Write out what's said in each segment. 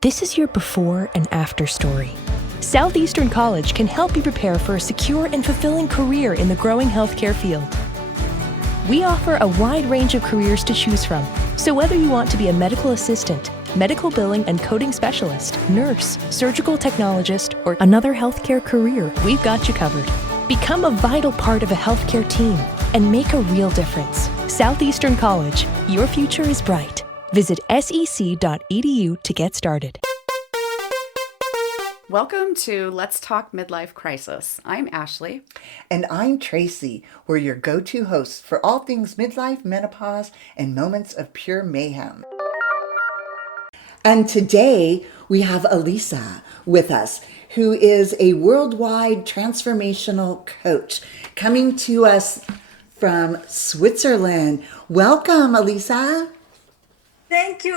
This is your before and after story. Southeastern College can help you prepare for a secure and fulfilling career in the growing healthcare field. We offer a wide range of careers to choose from, so whether you want to be a medical assistant, medical billing and coding specialist, nurse, surgical technologist, or another healthcare career, we've got you covered. Become a vital part of a healthcare team and make a real difference. Southeastern College, your future is bright. Visit sec.edu to get started. Welcome to Let's Talk Midlife Crisis. I'm Ashley. And I'm Tracy. We're your go-to hosts for all things midlife, menopause, and moments of pure mayhem. And today we have Elisa with us, who is a worldwide transformational coach coming to us from Switzerland. Welcome, Elisa. Thank you.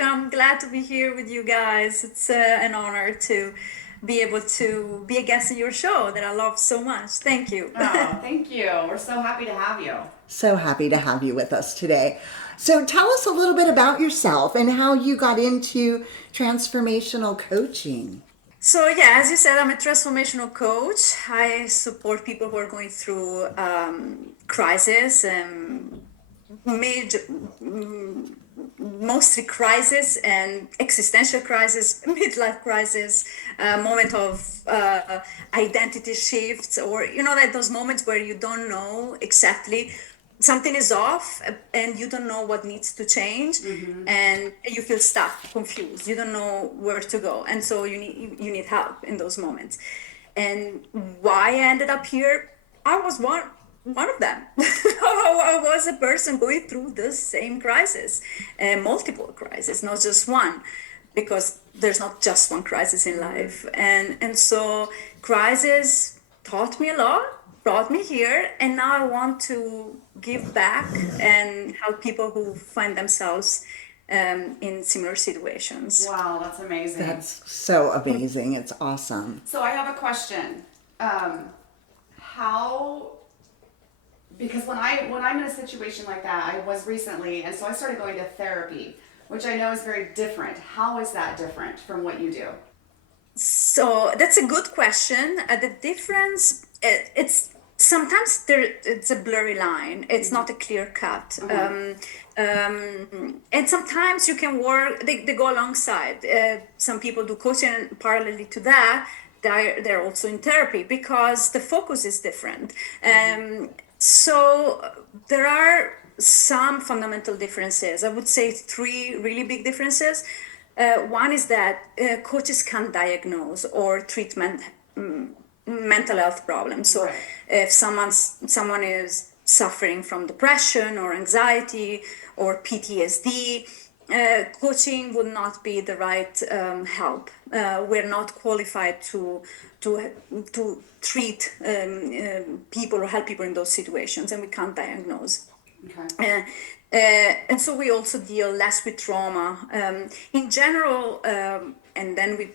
I'm glad to be here with you guys. It's an honor to be able to be a guest in your show that I love so much. Thank you. Oh, thank you. We're so happy to have you. So happy to have you with us today. So tell us a little bit about yourself and how you got into transformational coaching. So yeah, as you said, I'm a transformational coach. I support people who are going through crisis and mostly crisis and existential crisis, midlife crisis, moment of identity shifts, or like those moments where you don't know exactly something is off and you don't know what needs to change, and you feel stuck, confused, you don't know where to go, and so you need help in those moments. And why I ended up here, I was one of them. I was a person going through the same crisis, multiple crises, not just one, because there's not just one crisis in life. And so crisis taught me a lot, brought me here, and now I want to give back and help people who find themselves in similar situations. Wow, that's amazing. That's so amazing. It's awesome. So I have a question. Because when I'm in a situation like that, I was recently, and so I started going to therapy, which I know is very different. How is that different from what you do? So that's a good question. The difference, it's sometimes it's a blurry line. It's not a clear cut. And sometimes you can work, they go alongside. Some people do coaching, and parallelly to that, they're also in therapy because the focus is different. So there are some fundamental differences. I would say 3 really big differences. One is that coaches can't diagnose or treat mental health problems. So if someone is suffering from depression or anxiety or PTSD, coaching would not be the right help. We're not qualified to treat people or help people in those situations, and we can't diagnose. Okay. And so we also deal less with trauma in general. And then we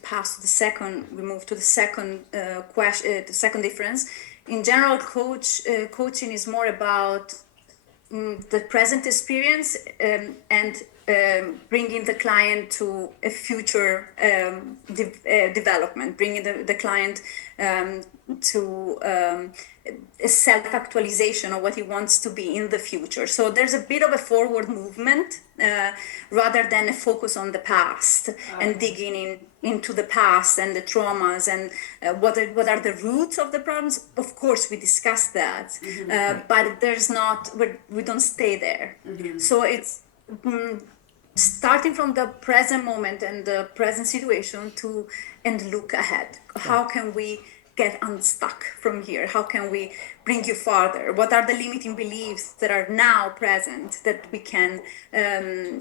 move to the second question, the second difference. In general, coaching is more about the present experience and bringing the client to a future development, bringing the client to a self-actualization of what he wants to be in the future. So there's a bit of a forward movement rather than a focus on the past and digging into the past and the traumas and what are the roots of the problems. Of course, we discuss that, but we don't stay there. So it's starting from the present moment and the present situation and look ahead. How can we get unstuck from here? How can we bring you farther? What are the limiting beliefs that are now present that we can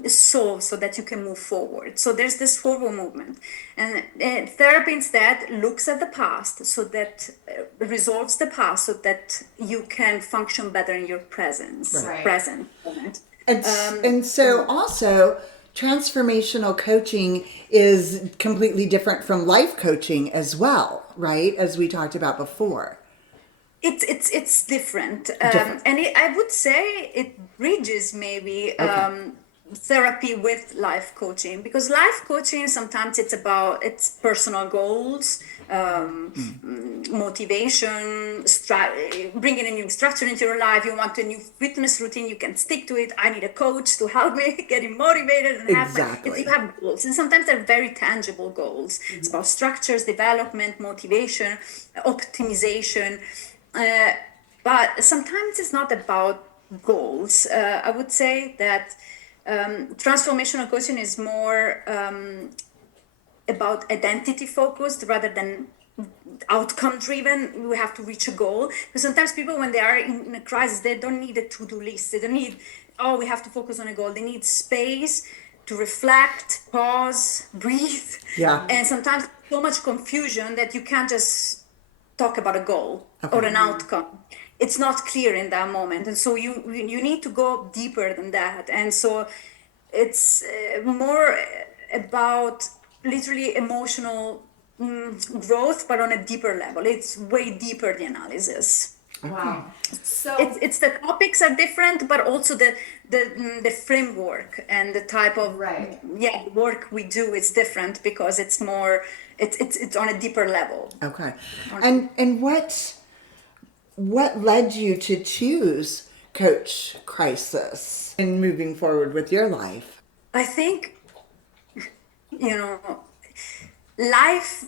solve so that you can move forward? So there's this forward movement. And therapy instead looks at the past so that resolves the past so that you can function better in your present moment. And so also transformational coaching is completely different from life coaching as well, right? As we talked about before. It's different. And I would say it bridges maybe therapy with life coaching, because life coaching sometimes it's personal goals, motivation, bringing a new structure into your life. You want a new fitness routine, you can stick to it. I need a coach to help me getting motivated and Exactly. you have goals, and sometimes they're very tangible goals. It's about structures, development, motivation, optimization, but sometimes it's not about goals. I would say that transformational coaching is more about identity focused rather than outcome driven. We have to reach a goal, because sometimes people, when they are in a crisis, they don't need a to-do list. They don't need, oh, we have to focus on a goal. They need space to reflect, pause, breathe. Yeah. And sometimes so much confusion that you can't just talk about a goal or an outcome. It's not clear in that moment, and so you need to go deeper than that. And so it's more about literally emotional growth, but on a deeper level. It's way deeper, the analysis. Wow. So It's the topics are different, but also the framework and the type of Right. work we do is different, because it's more it's on a deeper level. Okay. And what led you to choose Coach Crisis in moving forward with your life? I think, life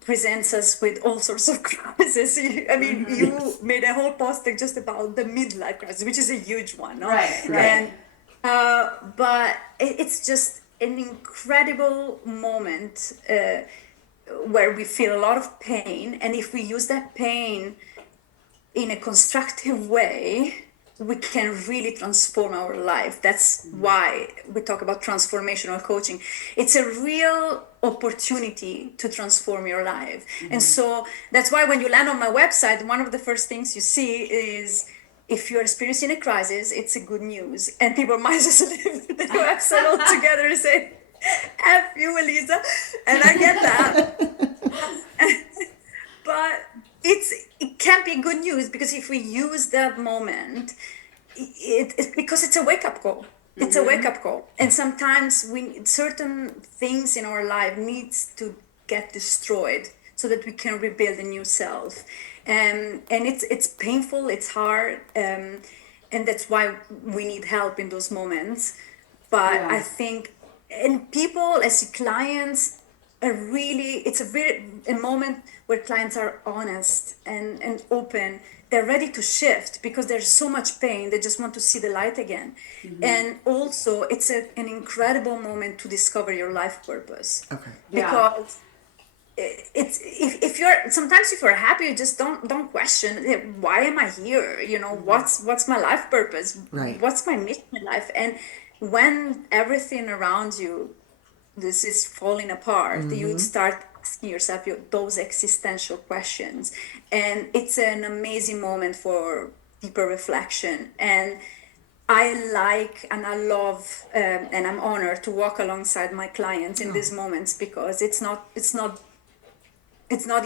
presents us with all sorts of crises. I mean, you made a whole post just about the midlife crisis, which is a huge one, no? Right, right. And but it's just an incredible moment where we feel a lot of pain, and if we use that pain in a constructive way, we can really transform our life. That's why we talk about transformational coaching. It's a real opportunity to transform your life. And so that's why when you land on my website, one of the first things you see is, if you're experiencing a crisis, it's a good news. And people might just leave the website altogether and say, F you, Elisa. And I get that. But it can be good news, because if we use that moment, it's because it's a wake-up call. It's a wake-up call. And sometimes certain things in our life needs to get destroyed so that we can rebuild a new self. And it's painful, it's hard, and that's why we need help in those moments. But Yeah. I think, and people as clients are really, it's a moment where clients are honest and open. They're ready to shift because there's so much pain. They just want to see the light again. And also, it's an incredible moment to discover your life purpose. Okay. Yeah. Because it's if you're happy, you just don't question, why am I here? What's my life purpose? Right. What's my mission in life? And when everything around you, this is falling apart, you start asking yourself those existential questions, and it's an amazing moment for deeper reflection. And I love and I'm honored to walk alongside my clients in these moments, because it's not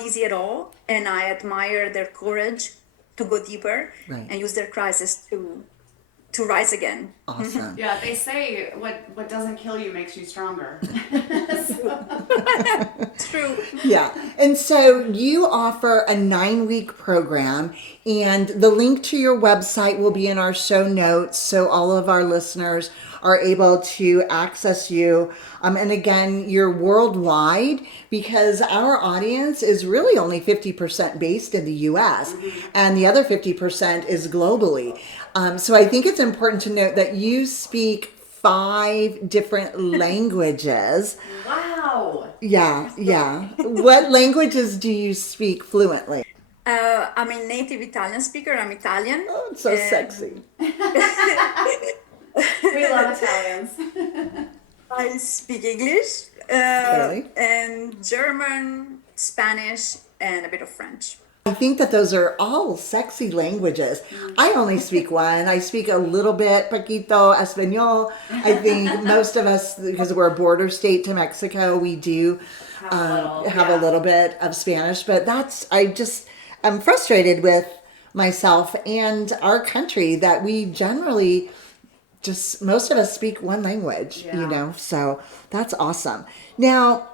easy at all, and I admire their courage to go deeper Right. and use their crisis to rise again. Awesome. Yeah, they say what doesn't kill you makes you stronger. True. Yeah. And so you offer a 9-week program, and the link to your website will be in our show notes, so all of our listeners are able to access you. And again, you're worldwide, because our audience is really only 50% based in the US, and the other 50% is globally. So I think it's important to note that you speak 5 different languages. Wow. Yeah. What languages do you speak fluently? I'm a native Italian speaker. I'm Italian. Oh, it's so sexy. We love Italians. I speak English, Really? and German, Spanish, and a bit of French. I think that those are all sexy languages. I only speak one. I speak a little bit, poquito Espanol. I think most of us, because we're a border state to Mexico, we do have a little bit of Spanish. But I'm frustrated with myself and our country that we generally just most of us speak one language, Yeah. you know, so that's awesome. Now,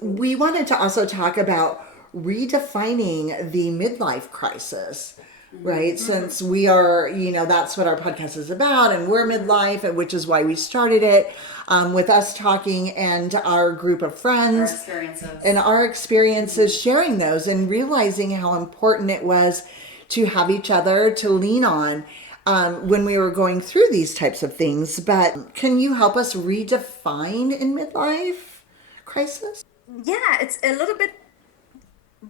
we wanted to also talk about redefining the midlife crisis, right? Since we are, you know, that's what our podcast is about, and we're midlife, and which is why we started it, with us talking and our group of Our friends experiences. and our experiences, sharing those and realizing how important it was to have each other to lean on when we were going through these types of things. But can you help us redefine in midlife crisis? Yeah, it's a little bit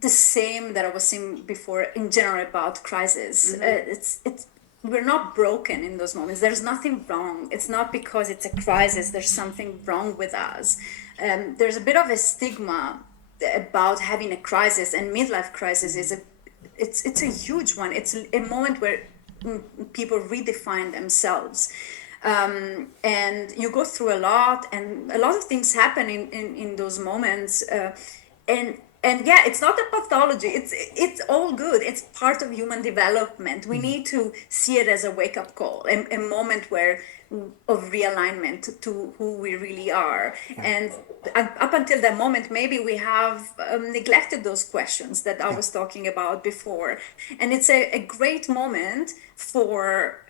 the same that I was saying before in general about crisis. It's we're not broken in those moments. There's nothing wrong. It's not because it's a crisis. There's something wrong with us. There's a bit of a stigma about having a crisis, and midlife crisis is it's a huge one. It's a moment where people redefine themselves. And you go through a lot, and a lot of things happen in those moments. And yeah, it's not a pathology. It's all good. It's part of human development. We need to see it as a wake up call, a moment where of realignment to who we really are. And up until that moment, maybe we have neglected those questions that I was talking about before. And it's a great moment for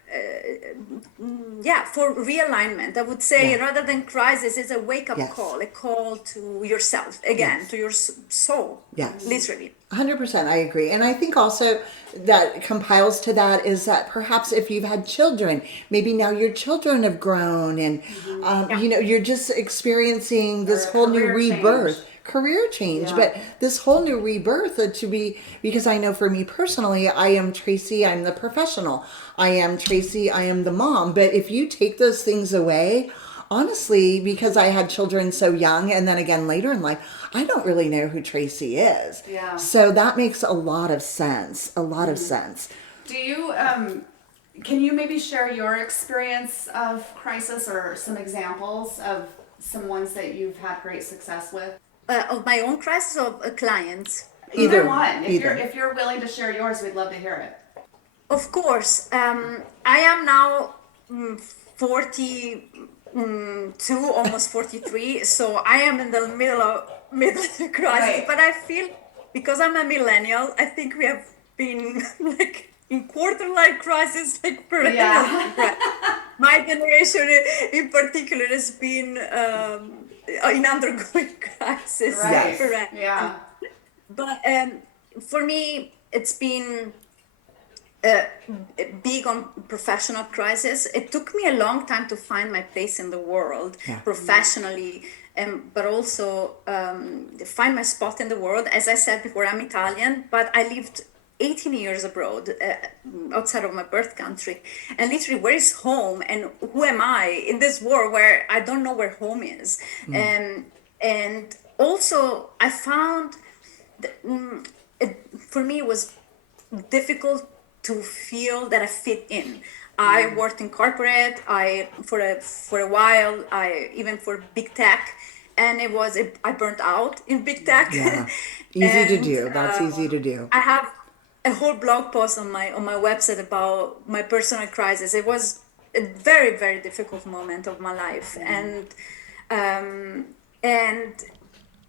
for realignment. I would say rather than crisis, it's a wake up call, a call to yourself again, to your soul. Yes. Literally. 100%, I agree. And I think also that compiles to that is that perhaps if you've had children, maybe now your children have grown and, you know, you're just experiencing this whole new rebirth. Career change, but this whole new rebirth to be, because I know for me personally, I am Tracy, I'm the professional. I am Tracy, I am the mom. But if you take those things away, honestly, because I had children so young and then again later in life, I don't really know who Tracy is. Yeah. So that makes a lot of sense. A lot of sense. Do you, can you maybe share your experience of crisis or some examples of some ones that you've had great success with? Of my own crisis or clients? Either one. If you're willing to share yours, we'd love to hear it. Of course. I am now 42, almost 43, so I am in the middle of the crisis. Right. But I feel, because I'm a millennial, I think we have been like in quarter-life crisis, like perennial. Yeah. My generation in particular has been in undergoing crisis. Right. Correct. Yeah. But for me, it's been big on professional crisis. It took me a long time to find my place in the world professionally, but also find my spot in the world. As I said before, I'm Italian, but I lived 18 years abroad, outside of my birth country. And literally, where is home? And who am I in this world where I don't know where home is? And also, I found that, for me, it was difficult to feel that I fit in. I worked in corporate. For a while, even for big tech, and I burnt out in big tech. Yeah. Easy to do. That's easy to do. I have a whole blog post on my website about my personal crisis. It was a very, very difficult moment of my life, and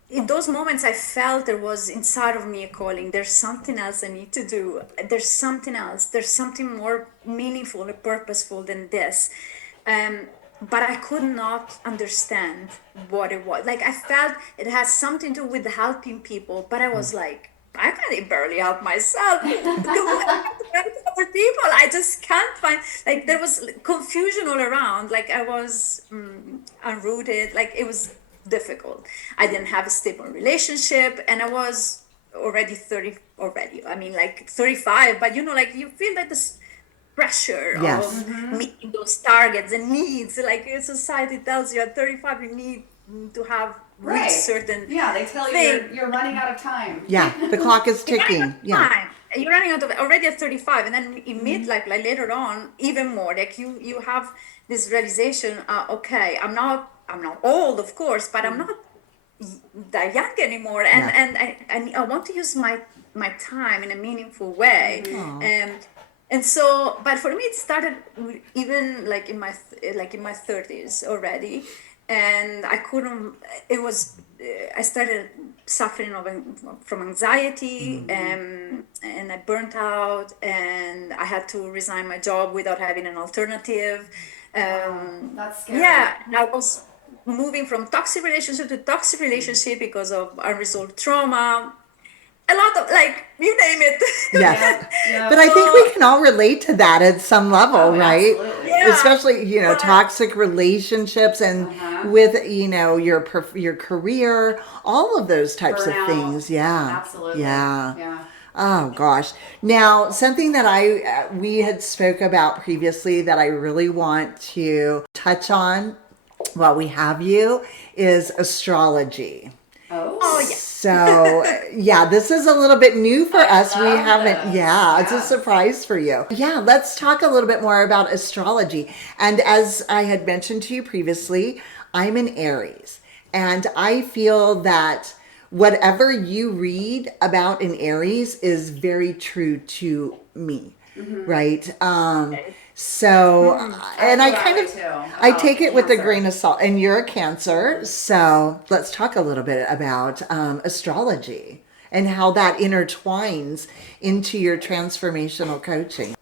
in those moments I felt there was inside of me a calling. There's something else I need to do. There's something else. There's something more meaningful or purposeful than this. But I could not understand what it was. Like, I felt it has something to do with helping people, but I was like, I can barely help myself. For people, I just can't find, like, there was confusion all around. Like, I was unrooted. Like, it was difficult. I didn't have a stable relationship, and I was already 30 already. I mean, like 35, but you know, like, you feel that this pressure of meeting those targets and needs. Like, society tells you at 35 you need to have reached certain they tell you you're running out of time. Yeah, the clock is ticking. Yeah. You're running out of already at 35, and then in midlife, like later on, even more. Like, you have this realization. Okay, I'm not old, of course, but I'm not that young anymore, and I want to use my time in a meaningful way. And so, but for me, it started even like in my 30s already, and I couldn't. It was I started suffering from anxiety, and I burnt out, and I had to resign my job without having an alternative. That's scary. Yeah, and I was moving from toxic relationship to toxic relationship because of unresolved trauma. A lot of, like, you name it. Yes. Yeah. But I think we can all relate to that at some level, Oh, right? absolutely. Yeah. Especially, But toxic relationships and with, your career, all of those types of Burnout. things. Yeah. Absolutely. Yeah. Yeah. Oh gosh. Now, something that we had spoke about previously that I really want to touch on while we have you is astrology. oh yeah. So, yeah, this is a little bit new for us. We love haven't, this. yeah, it's a Yes. surprise for you. Yeah, let's talk a little bit more about astrology. And as I had mentioned to you previously, I'm an Aries. And I feel that whatever you read about an Aries is very true to me, right? So, and I feel that kind way of, too, I about take it with a Cancer. grain of salt. And you're a Cancer, so let's talk a little bit about astrology and how that intertwines into your transformational coaching.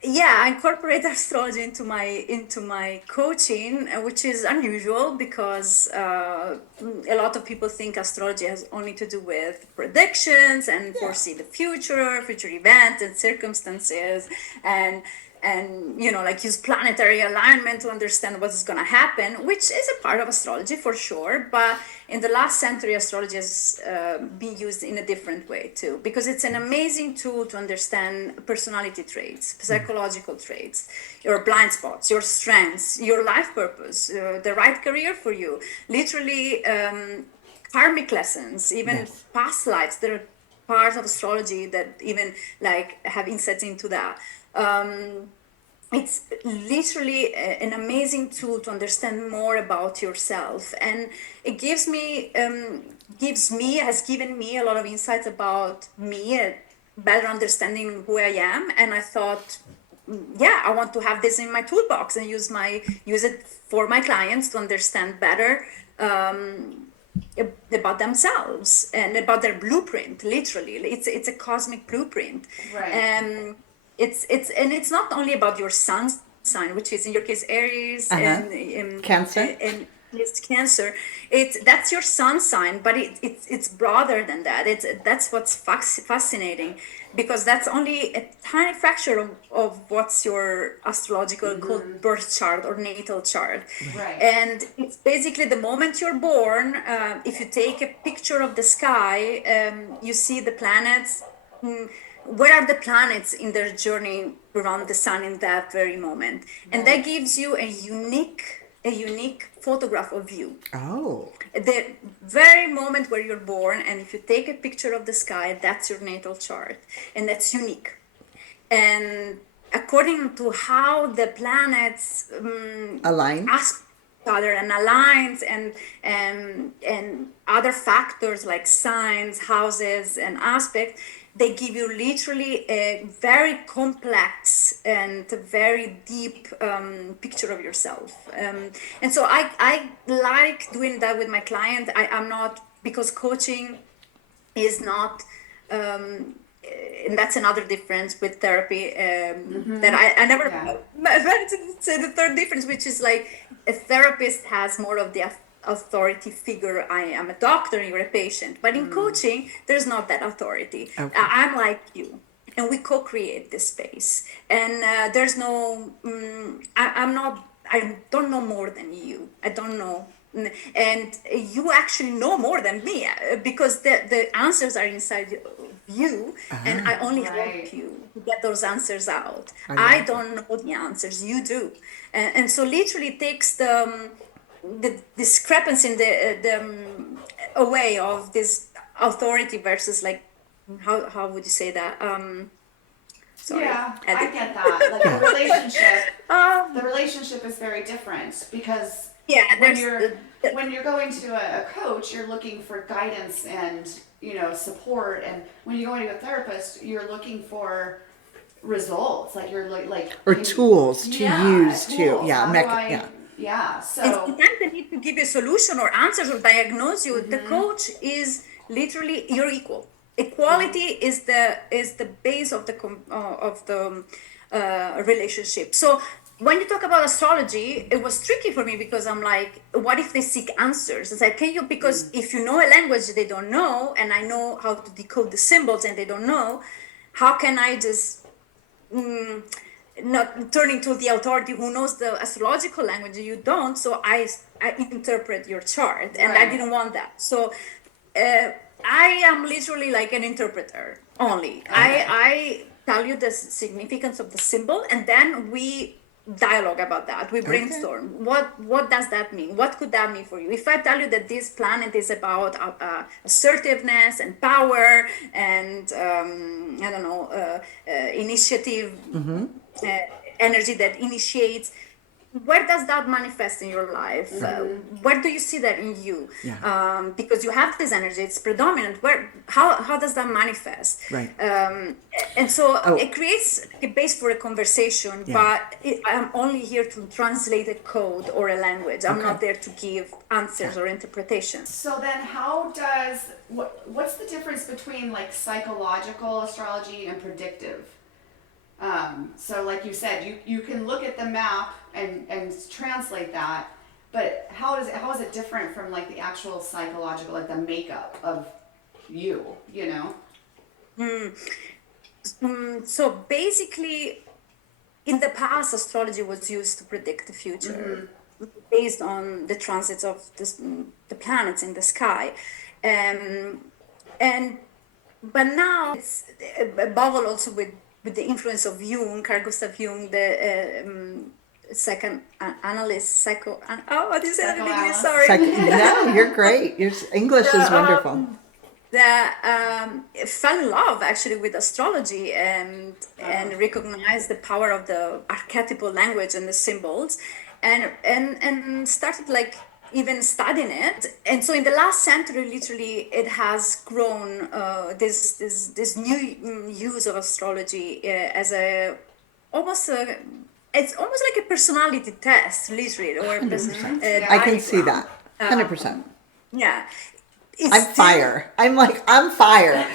Yeah, I incorporate astrology into my coaching, which is unusual because a lot of people think astrology has only to do with predictions and foresee the future events and circumstances, and like use planetary alignment to understand what is going to happen, which is a part of astrology for sure. But in the last century, astrology has been used in a different way too, because it's an amazing tool to understand personality traits, psychological traits, your blind spots, your strengths, your life purpose, the right career for you, literally karmic lessons, even Yes. past lives. There are parts of astrology that even like have insights into that. It's literally an amazing tool to understand more about yourself, and it has given me a lot of insights about me, better understanding who I am. And I thought, yeah, I want to have this in my toolbox and use it for my clients to understand better about themselves and about their blueprint. Literally, it's a cosmic blueprint. Right. It's not only about your sun sign, which is in your case Aries, Uh-huh. and Cancer? and it's Cancer. That's your sun sign, but it's broader than that. That's what's fascinating, because that's only a tiny fraction of what's your astrological called birth chart or natal chart. Right. And it's basically the moment you're born. If you take a picture of the sky, you see the planets. Where are the planets in their journey around the sun in that very moment? And that gives you a unique photograph of you. Oh, The very moment where you're born, and if you take a picture of the sky, that's your natal chart, and that's unique. And according to how the planets align? ask each other and aligns, and other factors like signs, houses, and aspects, they give you literally a very complex and very deep picture of yourself. And so I like doing that with my client. I'm not, because coaching is not and that's another difference with therapy, that I never Yeah. meant to say the third difference, which is like a therapist has more of the authority figure. I am a doctor, you're a patient. But in coaching, there's not that authority. Okay. I'm like you, and we co-create this space. And there's no, I don't know more than you. I don't know. And you actually know more than me, because the answers are inside you, and I only Right. help you to get those answers out. I I love don't know the answers, you do. And so literally it takes the discrepancy in the away of this authority versus, like, how would you say that? Sorry, Yeah, I edit. get that. Like Yeah. the relationship, Um, the relationship is very different because yeah, when there's you're going to a coach, you're looking for guidance and support, and when you go into a therapist, you're looking for results, like you're like or tools to use to, tools. yeah, How do I, yeah. yeah. And So sometimes they need to give you a solution or answers or diagnose you. The coach is literally your equal. Equality is the base of the relationship. So when you talk about astrology, it was tricky for me because I'm like, what if they seek answers? It's like, can you, because if you know a language they don't know, and I know how to decode the symbols and they don't know, how can I just not turning to the authority who knows the astrological language you don't? So I interpret your chart, and I Right. didn't want that. So I am literally like an interpreter only. I tell you the significance of the symbol, and then we dialogue about that. We brainstorm. What does that mean? What could that mean for you? If I tell you that this planet is about assertiveness and power and I don't know, initiative, energy that initiates, where does that manifest in your life? Where do you see that in you? Yeah. Because you have this energy, it's predominant. How does that manifest? Right. And so Oh. it creates a base for a conversation, Yeah. but I'm only here to translate a code or a language. I'm not there to give answers or interpretations. so then how does what's the difference between like psychological astrology and predictive? So like you said, you can look at the map and translate that, but how is it different from like the actual psychological, like the makeup of you know? So basically, in the past, astrology was used to predict the future based on the transits of the planets in the sky. But now it's above all also with the influence of Jung, Carl Gustav Jung, the what is it? I'm really Psychoanalyst. sorry. No, you're great. Your English is wonderful. That fell in love actually with astrology and recognized the power of the archetypal language and the symbols, and started like even studying it. And so in the last century, literally, it has grown this new use of astrology as a almost a it's almost like a personality test, literally, or I can see that. diagram. 100%. Yeah. It's I'm still- fire. I'm fire.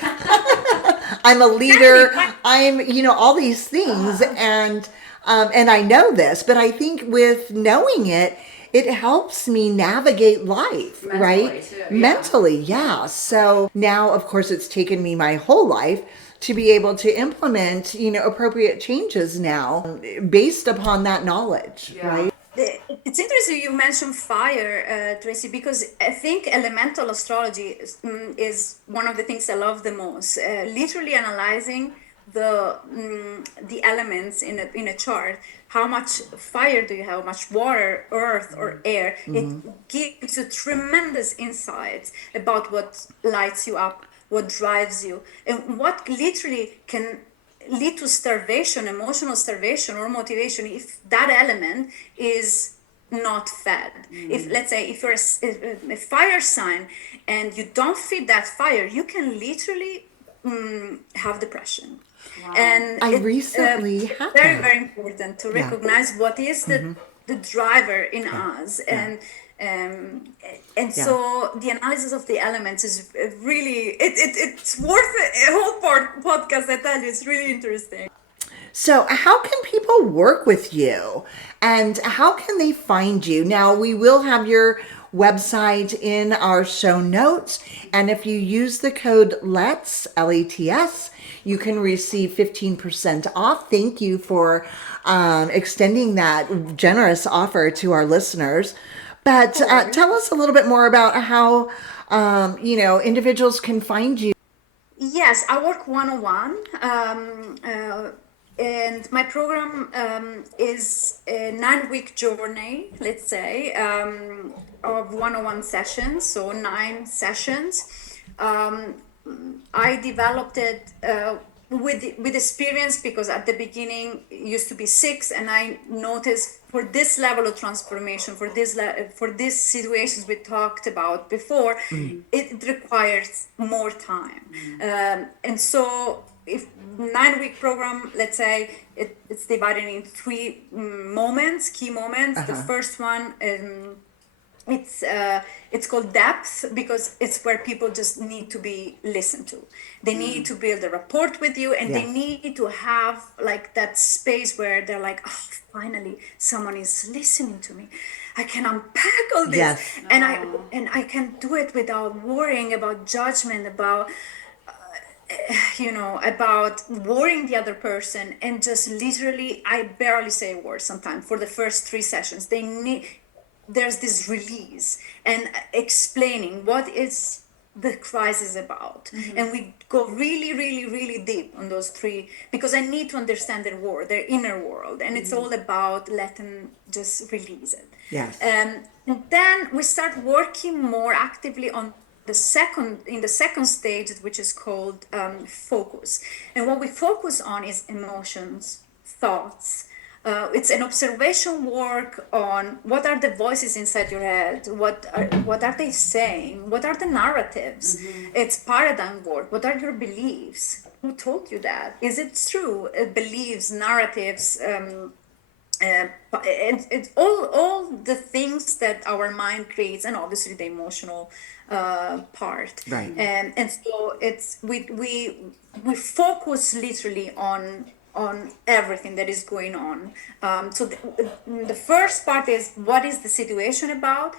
I'm a leader. I'm, all these things. And I know this, but I think with knowing it, it helps me navigate life, Mentally, right? too, yeah. Mentally, yeah. So now, of course, it's taken me my whole life to be able to implement, appropriate changes now based upon that knowledge, Yeah. right? It's interesting you mentioned fire, Tracy, because I think elemental astrology is one of the things I love the most. Literally analyzing the elements in a chart. How much fire do you have? How much water, earth, or air? It gives you tremendous insights about what lights you up, what drives you, and what literally can lead to starvation, emotional starvation, or motivation if that element is not fed. If, let's say, if you're a fire sign and you don't feed that fire, you can literally have depression. And I recently had very, that. very important to recognize what is the driver in us. And so the analysis of the elements is really it's worth a whole podcast. I tell you, it's really interesting. So how can people work with you and how can they find you? Now, we will have your website in our show notes. And if you use the code LETS, L-E-T-S, you can receive 15% off. Thank you for extending that generous offer to our listeners. But tell us a little bit more about how, individuals can find you. Yes, I work one-on-one. And my program is a 9-week journey, let's say, of one-on-one sessions, so 9 sessions. I developed it with experience because at the beginning it used to be 6, and I noticed for this level of transformation, for for these situations we talked about before, it requires more time. And so if 9-week program, let's say it's divided in 3 moments, key moments. The first one, it's called depth, because it's where people just need to be listened to. They need to build a rapport with you, and they need to have like that space where they're like, oh, finally someone is listening to me. I can unpack all this. Yes. And I can do it without worrying about judgment, about about worrying the other person. And just literally, I barely say a word sometimes for the first 3 sessions. There's this release and explaining what is the crisis about. And we go really, really, really deep on those 3, because I need to understand their world, their inner world. And it's all about letting just release it. Yes. And then we start working more actively on the second stage, which is called focus. And what we focus on is emotions, thoughts. It's an observation work on what are the voices inside your head, what are they saying, what are the narratives. It's paradigm work. What are your beliefs? Who told you that? Is it true? Beliefs, narratives, it's all the things that our mind creates, and obviously the emotional part. Right. And so it's we focus literally on everything that is going on. So the first part is, what is the situation about?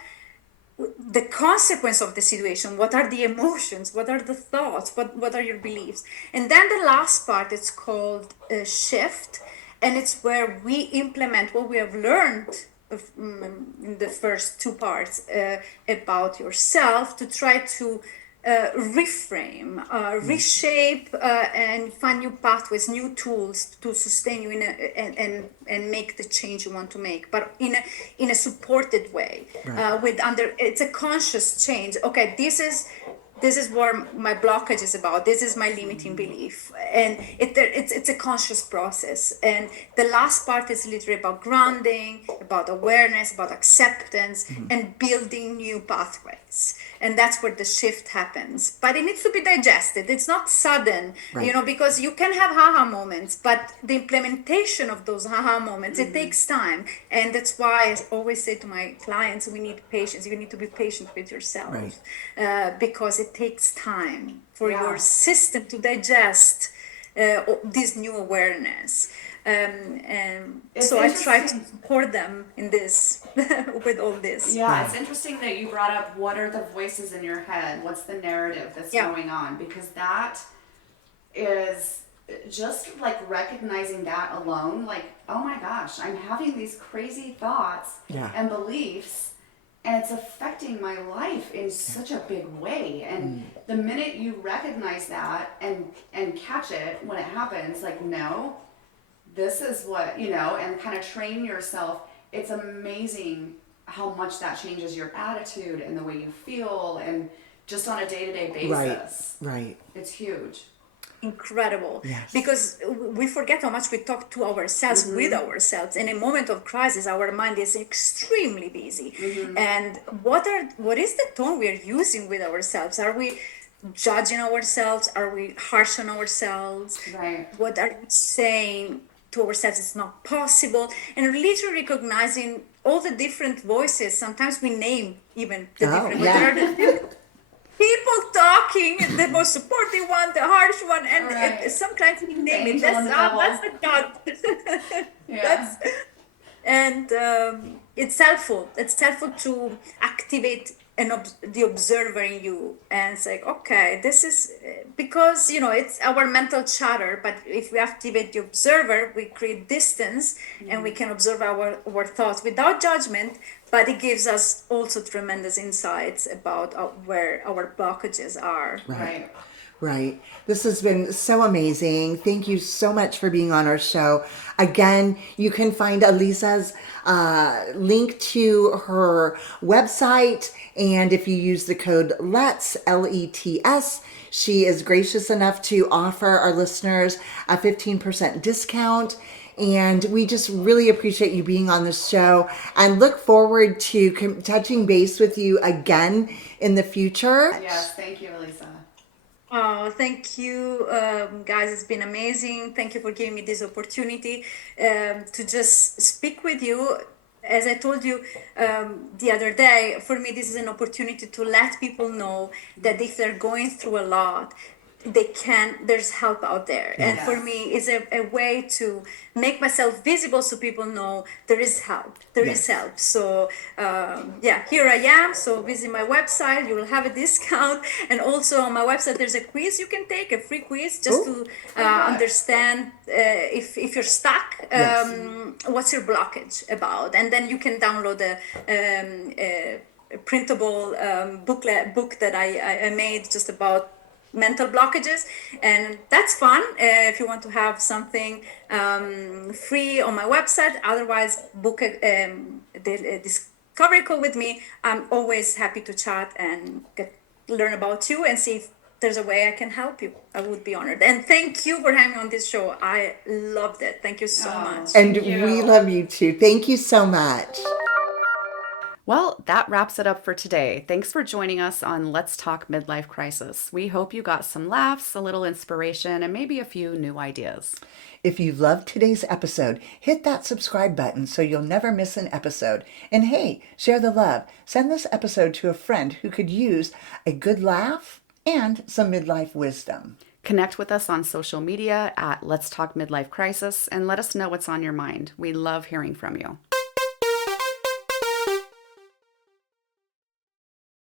The consequence of the situation. What are the emotions? What are the thoughts? What are your beliefs? And then the last part is called shift, and it's where we implement what we have learned in the first 2 parts about yourself, to try to reframe, reshape, and find new pathways, new tools to sustain you and make the change you want to make, but in a supported way. It's a conscious change. Okay, this is what my blockage is about. This is my limiting belief, and it's a conscious process. And the last part is literally about grounding, about awareness, about acceptance, and building new pathways. And that's where the shift happens. But it needs to be digested. It's not sudden, because you can have haha moments, but the implementation of those haha moments, it takes time. And that's why I always say to my clients, we need patience. You need to be patient with yourself, because it takes time for your system to digest this new awareness. And so I try to support them in this, with all this. Yeah, it's interesting that you brought up, what are the voices in your head? What's the narrative that's going on? Because that is just like recognizing that alone, like, oh my gosh, I'm having these crazy thoughts and beliefs, and it's affecting my life in such a big way. And the minute you recognize that and catch it when it happens, like, no, this is what, and kind of train yourself, it's amazing how much that changes your attitude and the way you feel, and just on a day-to-day basis. Right. It's huge. Incredible. Yes. Because we forget how much we talk to ourselves, with ourselves. In a moment of crisis, our mind is extremely busy. And what is the tone we are using with ourselves? Are we judging ourselves? Are we harsh on ourselves? Right. What are we saying to ourselves? It's not possible. And literally recognizing all the different voices. Sometimes we name even the different voices. There are the people talking, the most supportive one, the harsh one, and some clients we name it. That's the God. It's helpful. It's helpful to activate the observer in you, and it's like, okay, this is because it's our mental chatter, but if we activate the observer, we create distance, and we can observe our thoughts without judgment, but it gives us also tremendous insights about where our blockages are. Right. This has been so amazing. Thank you so much for being on our show. Again, you can find Elisa's link to her website. And if you use the code LETS, LETS, she is gracious enough to offer our listeners a 15% discount. And we just really appreciate you being on the show and look forward to touching base with you again in the future. Yes, thank you, Elisa. Oh, thank you, guys. It's been amazing. Thank you for giving me this opportunity to just speak with you. As I told you the other day, for me, this is an opportunity to let people know that if they're going through a lot, there's help out there. And for me, it's a way to make myself visible so people know there is help. There is help. So, here I am. So visit my website. You will have a discount. And also on my website, there's a quiz you can take, a free quiz, just to understand if you're stuck, what's your blockage about. And then you can download a printable book that I made just about mental blockages, and that's fun if you want to have something free on my website. Otherwise, book the discovery call with me. I'm always happy to chat and learn about you and see if there's a way I can help you. I would be honored. And thank you for having me on this show. I loved it. Thank you so much. And we love you too. Thank you so much. Well, that wraps it up for today. Thanks for joining us on Let's Talk Midlife Crisis. We hope you got some laughs, a little inspiration, and maybe a few new ideas. If you loved today's episode, hit that subscribe button so you'll never miss an episode. And hey, share the love. Send this episode to a friend who could use a good laugh and some midlife wisdom. Connect with us on social media at Let's Talk Midlife Crisis and let us know what's on your mind. We love hearing from you.